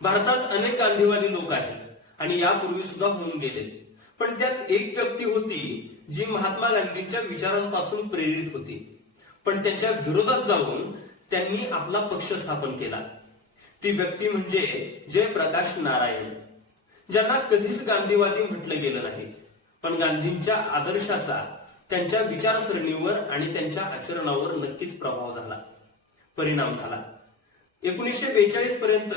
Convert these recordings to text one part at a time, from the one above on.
भारतात अनेक गांधीवादी लोक आहेत आणि यापूर्वी सुद्धा होऊन गेले. पण त्यात एक व्यक्ती होती जी महात्मा गांधींच्या विचारांपासून प्रेरित होती. पण त्यांच्या विरोधात जाऊन त्यांनी आपला पक्ष स्थापन केला. ती व्यक्ती म्हणजे जयप्रकाश नारायण ज्यांना कधीच गांधीवादी म्हटलं गेलं नाही पण गांधींच्या आदर्शाचा त्यांच्या विचारसरणीवर आणि त्यांच्या आचरणावर नक्कीच प्रभाव झाला परिणाम झाला. एकोणीसशे बेचाळीस पर्यंत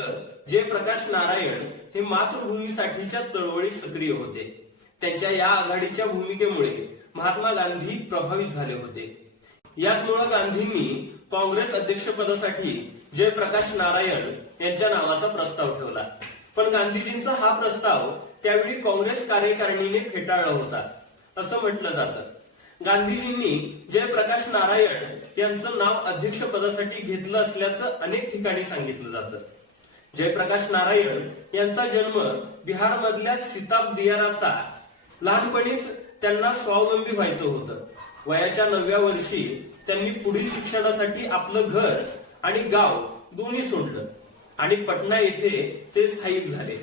जयप्रकाश नारायण हे मातृभूमीसाठीच्या चळवळीत सक्रिय होते. त्यांच्या या आघाडीच्या भूमिकेमुळे महात्मा गांधी प्रभावित झाले होते. याचमुळे गांधींनी काँग्रेस अध्यक्षपदासाठी जयप्रकाश नारायण यांच्या नावाचा प्रस्ताव ठेवला. पण गांधीजींचा हा प्रस्ताव त्यावेळी काँग्रेस कार्यकारिणीने फेटाळला होता. असं म्हटलं जातं. गांधीजींनी जयप्रकाश नारायण यांचं नाव अध्यक्षपदासाठी घेतलं असल्याचं अनेक ठिकाणी सांगितलं जातं. जयप्रकाश नारायण यांचा जन्म बिहारमधल्या सीताब दियाराचा लहानपणीच त्यांना स्वावलंबी व्हायचं होतं. वयाच्या नवव्या वर्षी त्यांनी पुढील शिक्षणासाठी आपलं घर आणि गाव दोन्ही सोडलं आणि पटना येथे ते स्थायिक झाले.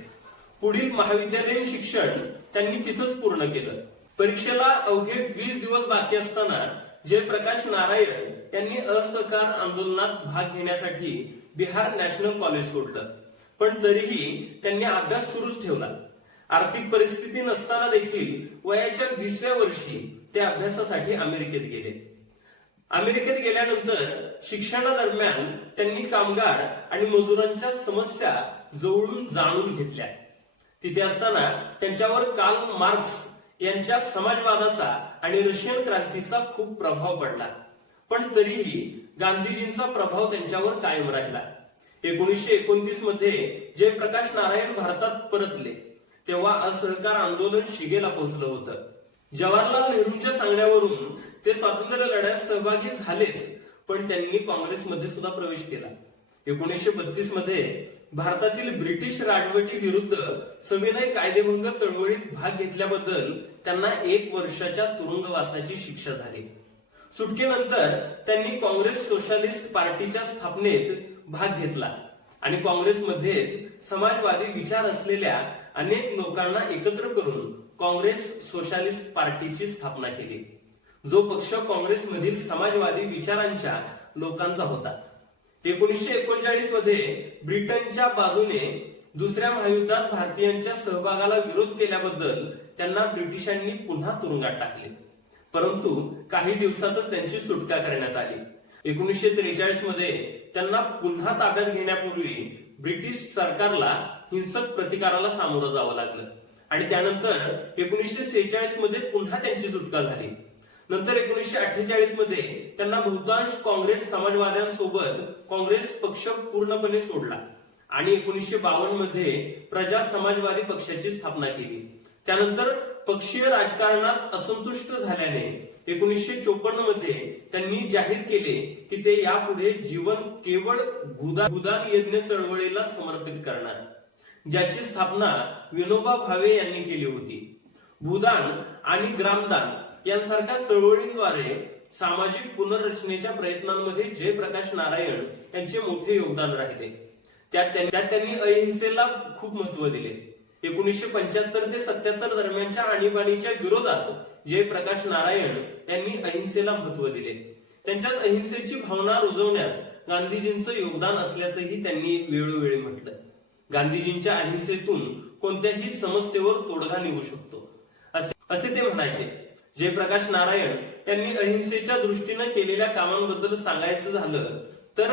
पुढील महाविद्यालयीन शिक्षण त्यांनी तिथंच पूर्ण केलं. परीक्षेला अवघे वीस दिवस बाकी असताना जयप्रकाश नारायण यांनी असहकार आंदोलनात भाग घेण्यासाठी बिहार नॅशनल कॉलेज सोडलं. पण तरीही त्यांनी अभ्यास सुरूच ठेवला. आर्थिक परिस्थिती नसताना देखील वयाच्या वीसव्या वर्षी ते अभ्यासासाठी अमेरिकेत गेले. अमेरिकेत गेल्यानंतर शिक्षणादरम्यान त्यांनी कामगार आणि मजुरांच्या समस्या जवळून जाणून घेतल्या. तिथे असताना त्यांच्यावर कार्ल मार्क्स यांच्या समाजवादाचा आणि रशियन क्रांतीचा खूप प्रभाव पडला. पण तरीही गांधीजींचा प्रभाव त्यांच्यावर कायम राहिला. एकोणीसशे एकोणतीसमध्ये जयप्रकाश नारायण भारतात परतले तेव्हा असहकार आंदोलन शिगेला पोहोचलं होतं. जवाहरलाल नेहरूंच्या सांगण्यावरून ते स्वातंत्र्य लढ्यात सहभागी झालेच पण त्यांनी काँग्रेसमध्ये सुद्धा प्रवेश केला. एकोणीसशे बत्तीसमध्ये भारतातील ब्रिटिश राजवटी विरुद्ध संविनय कायदेभंग चळवळीत भाग घेतल्याबद्दल त्यांना एक वर्षाच्या तुरुंगवासाची शिक्षा झाली. सुटकेनंतर त्यांनी काँग्रेस सोशलिस्ट पार्टीच्या स्थापनेत भाग घेतला आणि काँग्रेसमध्येच समाजवादी विचार असलेल्या अनेक लोकांना एकत्र करून काँग्रेस सोशालिस्ट पार्टीची स्थापना केली. जो पक्ष काँग्रेसमधील समाजवादी विचारांच्या लोकांचा होता. एकोणीसशे एकोणचाळीसमध्ये ब्रिटनच्या बाजूने दुसऱ्या महायुद्धात भारतीयांच्या सहभागाला विरोध केल्याबद्दल त्यांना ब्रिटिशांनी पुन्हा तुरुंगात टाकले. परंतु काही दिवसातच त्यांची सुटका करण्यात आली. एकोणीसशे त्रेचाळीसमध्ये त्यांना पुन्हा ताब्यात घेण्यापूर्वी ब्रिटिश सरकारला हिंसक प्रतिकाराला सामोरं जावं लागलं. आणि त्यानंतर एकोणीसशे सेहेचाळीसमध्ये पुन्हा त्यांची सुटका झाली. नंतर एकोणीसशे अठ्ठेचाळीसमध्ये त्यांना बहुतांश काँग्रेस समाजवाद्यांसोबत काँग्रेस पक्ष पूर्णपणे सोडला आणि एकोणीसशे बावन्नमध्ये प्रजा समाजवादी पक्षाची स्थापना केली. त्यानंतर पक्षीय राजकारणात असंतुष्ट झाल्याने एकोणीसशे चोपन्नमध्ये त्यांनी जाहीर केले की ते यापुढे जीवन केवळ भूदान यज्ञ चळवळीला समर्पित करणार. ज्याची स्थापना विनोबा भावे यांनी केली होती. भूदान आणि ग्रामदान यांसारख्या चळवळींद्वारे सामाजिक पुनर्रचनेच्या प्रयत्नांमध्ये जयप्रकाश नारायण यांचे मोठे योगदान राहिले त्यात त्यांनी अहिंसेला खूप महत्त्व दिले. एकोणीसशे पंच्याहत्तर ते सत्याहत्तर दरम्यानच्या आणीबाणीच्या विरोधात जयप्रकाश नारायण यांनी अहिंसेला महत्त्व दिले. त्यांच्यात अहिंसेची भावना रुजवण्यात गांधीजींचं योगदान असल्याचंही त्यांनी वेळोवेळी म्हटलं. गांधीजींच्या अहिंसेतून कोणत्याही समस्येवर तोडगा निघू शकतो. असे असे ते म्हणायचे. जयप्रकाश नारायण यांनी अहिंसेच्या दृष्टीनं केलेल्या कामांबद्दल सांगायचं झालं तर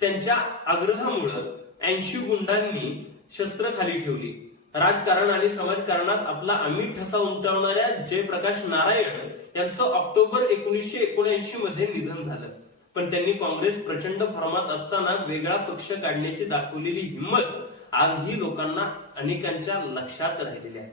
त्यांच्या आग्रहामुळं ऐंशी गुंडांनी शस्त्र खाली ठेवली. राजकारण आणि समाजकारणात आपला अमित ठसा उमटवणाऱ्या जयप्रकाश नारायण यांचं ऑक्टोबर एकोणीसशे एकोणऐंशी मध्ये निधन झालं. पण त्यांनी काँग्रेस प्रचंड फॉर्मात असताना वेगळा पक्ष काढण्याची दाखवलेली हिंमत आजही लोकांना अनेकांच्या लक्षात राहिलेली आहे.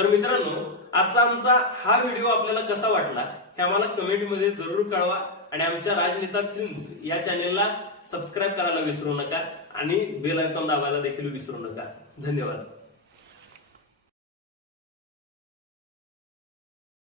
तर मित्रांनो आजचा आमचा हा व्हिडिओ आपल्याला कसा वाटला हे आम्हाला कमेंटमध्ये जरूर कळवा आणि आमच्या राजनेता फिल्म्स या चॅनेलला सबस्क्राईब करायला विसरू नका आणि बेल आयकॉन दाबायला देखील विसरू नका. धन्यवाद.